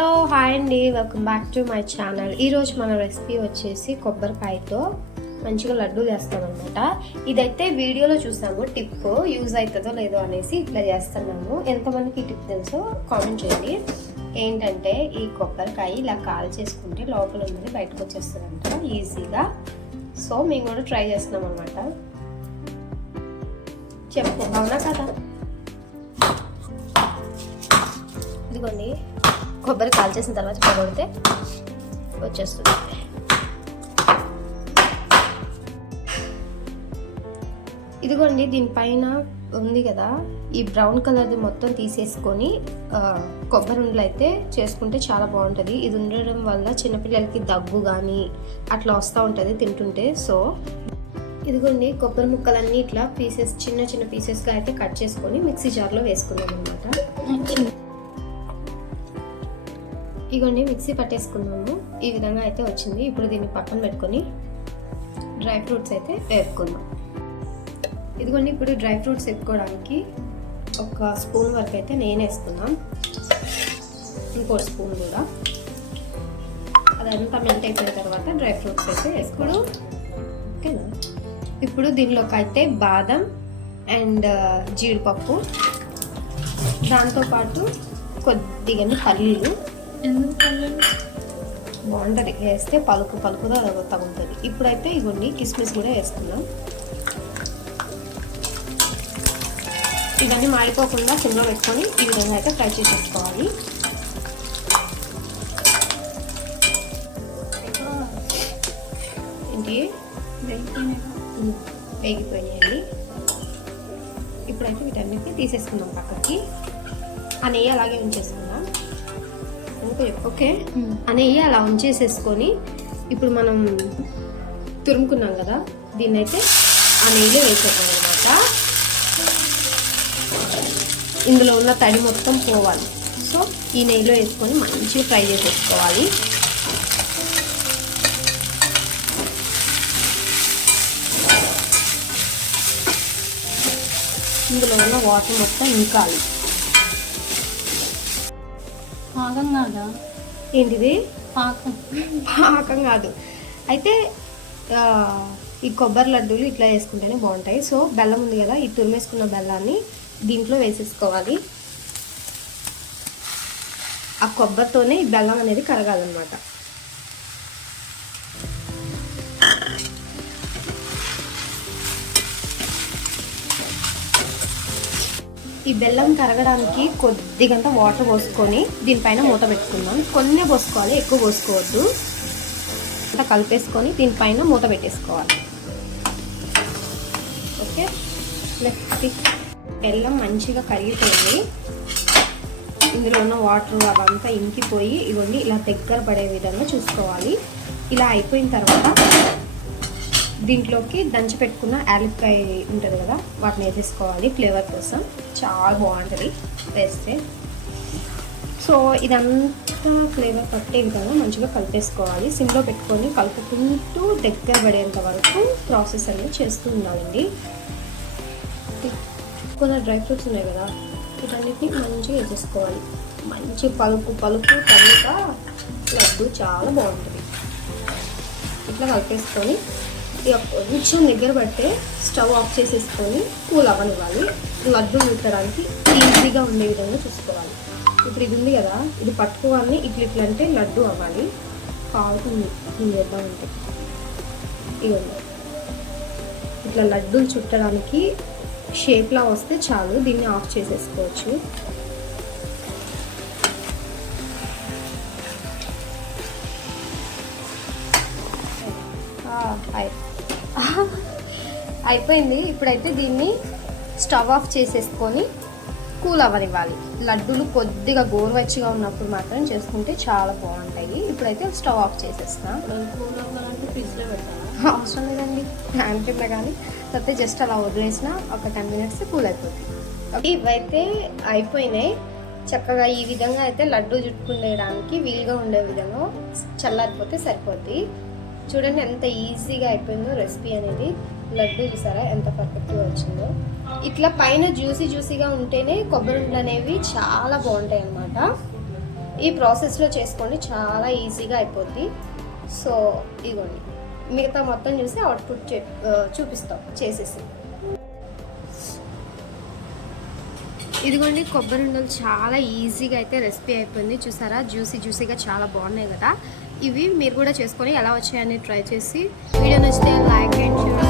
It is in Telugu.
హలో హాయ్ అండి. Welcome back to my channel. ఈరోజు మన రెసిపీ వచ్చేసి కొబ్బరికాయతో మంచిగా లడ్డూ చేస్తామన్నమాట. ఇదైతే వీడియోలో చూసాము. టిప్ యూజ్ అవుతుందో లేదో అనేసి ఇట్లా చేస్తున్నాము. ఎంతమందికి ఈ టిప్ తెలుసో కామెంట్ చేయండి. ఏంటంటే ఈ కొబ్బరికాయ ఇలా కాల్ చేసుకుంటే లోపల ఉన్నది బయటకు వచ్చేస్తుందంట. ఈజీగా. సో మేము కూడా ట్రై చేస్తున్నాం అనమాట చెప్పు. అవునా కదా? ఇదిగోండి. కొబ్బరి కాల్ చేసిన తర్వాత పగొడితే వచ్చేస్తుంది. ఇదిగోండి దీనిపైన ఉంది కదా ఈ బ్రౌన్ కలర్ది మొత్తం తీసేసుకొని కొబ్బరి ఉండలు అయితే చేసుకుంటే చాలా బాగుంటుంది. ఇది ఉండడం వల్ల చిన్నపిల్లలకి దగ్గు కానీ అట్లా వస్తూ ఉంటుంది తింటుంటే. సో ఇదిగోండి కొబ్బరి ముక్కలన్నీ ఇట్లా పీసెస్ చిన్న చిన్న పీసెస్గా అయితే కట్ చేసుకొని మిక్సీ జార్లో వేసుకున్నాం అనమాట ఇగోండి మిక్సీ పట్టేసుకున్నాము ఈ విధంగా అయితే వచ్చింది. ఇప్పుడు దీన్ని పక్కన పెట్టుకొని డ్రై ఫ్రూట్స్ అయితే వేపుకుందాం. ఇదిగోండి ఇప్పుడు డ్రై ఫ్రూట్స్ వేపుకోవడానికి ఒక స్పూన్ వరకు అయితే నేను వేసుకున్నాను ఇంకో స్పూన్ కూడా. అదంతా మెల్ట్ అయిపోయిన తర్వాత డ్రై ఫ్రూట్స్ అయితే వేసుకోడు ఓకేనా? ఇప్పుడు దీనిలోకి అయితే బాదం అండ్ జీడిపప్పు. దాంతోపాటు కొద్దిగా పల్లీలు. బాగుంటుంది? వేస్తే పలుకు పలుకుగా తగులుతుంది. ఇప్పుడైతే ఇవన్నీ కిస్మిస్ కూడా వేసుకున్నాం ఇవన్నీ మాడిపోకుండా సిమ్లో పెట్టుకొని ఈ విధంగా అయితే ఫ్రై చేసేసుకోవాలి. ఏంటి? వేగిపోయాయి ఇప్పుడైతే వీటన్నిటిని తీసేసుకుందాం పక్కకి. ఆ నెయ్యి అలాగే ఉంచేసుకుందాం. ఓకే? అనేవి నెయ్యి అలా ఉంచేసేసుకొని ఇప్పుడు మనం తురుముకున్నాం కదా దీన్ని అయితే ఆ నెయ్యిలో వేసేద్దాం అనమాట ఇందులో ఉన్న తడి మొత్తం పోవాలి. సో ఈ నెయ్యిలో వేసుకొని మంచిగా ఫ్రై చేసేసుకోవాలి. ఇందులో ఉన్న వాటర్ మొత్తం ఇంకాలి. పాకం కాదా? ఏంటిది? పాకం. పాకం కాదు. అయితే ఈ కొబ్బరి లడ్డూలు ఇట్లా వేసుకుంటేనే బాగుంటాయి. సో బెల్లం ఉంది కదా ఈ తురిమేసుకున్న బెల్లాన్ని దీంట్లో వేసేసుకోవాలి. ఆ కొబ్బరితోనే ఈ బెల్లం అనేది కరగాలన్నమాట. ఈ బెల్లం కరగడానికి కొద్దిగంత వాటర్ పోసుకొని దీనిపైన మూత పెట్టుకుందాం. కొన్ని పోసుకోవాలి ఎక్కువ పోసుకోవద్దు. అంతా కలిపేసుకొని దీనిపైన మూత పెట్టేసుకోవాలి. ఓకే? నెక్స్ట్ బెల్లం మంచిగా కరిగిపోయింది. ఇందులో ఉన్న వాటర్ అవంతా ఇంకిపోయి ఇవన్నీ ఇలా దగ్గర పడే విధంగా చూసుకోవాలి. ఇలా అయిపోయిన తర్వాత దీంట్లోకి దంచి పెట్టుకున్న యాలక్కాయ ఉంటుంది కదా వాటిని వేసేసుకోవాలి. ఫ్లేవర్ కోసం చాలా బాగుంటుంది. వేస్తే సో ఇదంతా ఫ్లేవర్ పట్టే విధంగా మంచిగా కలిపేసుకోవాలి. సిమ్లో పెట్టుకొని కలుపుకుంటూ దగ్గర పడేంత వరకు ప్రాసెస్ అనేది చేస్తూ ఉండాలండి. కొన్ని డ్రై ఫ్రూట్స్ ఉన్నాయి కదా వీటన్నిటిని మంచిగా వేసేసుకోవాలి. మంచి పలుపు పలుపు తల్లిగా లడ్డు చాలా బాగుంటుంది. ఇట్లా కలిపేసుకొని కొంచెం దగ్గర పడితే స్టవ్ ఆఫ్ చేసేసుకొని కూల్ అవ్వనివ్వాలి. లడ్డు ఉట్టడానికి ఈజీగా ఉండే విధంగా చూసుకోవాలి. ఇప్పుడు ఇది ఉంది కదా ఇది పట్టుకోవాలని ఇట్లా ఇట్లా అంటే లడ్డు అవ్వాలి. కావుతుంది ఇది చేద్దామంటే ఇవ్వండి ఇట్లా లడ్డూలు చుట్టడానికి షేప్లా వస్తే చాలు దీన్ని ఆఫ్ చేసేసుకోవచ్చు. అయితే అయిపోయింది. ఇప్పుడైతే దీన్ని స్టవ్ ఆఫ్ చేసేసుకొని కూల్ అవ్వనివ్వాలి. లడ్డూలు కొద్దిగా గోరువెచ్చగా ఉన్నప్పుడు మాత్రం చేసుకుంటే చాలా బాగుంటాయి. ఇప్పుడైతే స్టవ్ ఆఫ్ చేసేస్తున్నా. కూల్ అవసరం లేదండి. హ్యాండ్ కింద కానీ లేకపోతే జస్ట్ అలా వదిలేసిన ఒక టెన్ మినిట్స్ కూల్ అయిపోతుంది ఇవైతే అయిపోయినాయి. చక్కగా ఈ విధంగా అయితే లడ్డు చుట్టుకుండేయడానికి వీలుగా ఉండే విధంగా చల్లారిపోతే సరిపోద్ది. చూడండి ఎంత ఈజీగా అయిపోయిందో రెసిపీ అనేది. లడ్డు చూసారా? ఎంత పర్ఫెక్ట్గా వచ్చిందో. ఇట్లా పైన జ్యూసీ జ్యూసీగా ఉంటేనే కొబ్బరి ఉండలు అనేవి చాలా బాగుంటాయి అన్నమాట. ఈ ప్రాసెస్లో చేసుకోండి చాలా ఈజీగా అయిపోద్ది. సో ఇదిగోండి మిగతా మొత్తం చూసి అవుట్పుట్ చే చూపిస్తాం. చేసేసి. ఇదిగోండి కొబ్బరి ఉండలు చాలా ఈజీగా అయితే రెసిపీ అయిపోయింది. చూసారా? జ్యూసీ జ్యూసీగా చాలా బాగున్నాయి కదా. ఇవి మీరు కూడా చేసుకొని ఎలా వచ్చాయని ట్రై చేసి. వీడియో నచ్చితే లైక్ అండ్ షేర్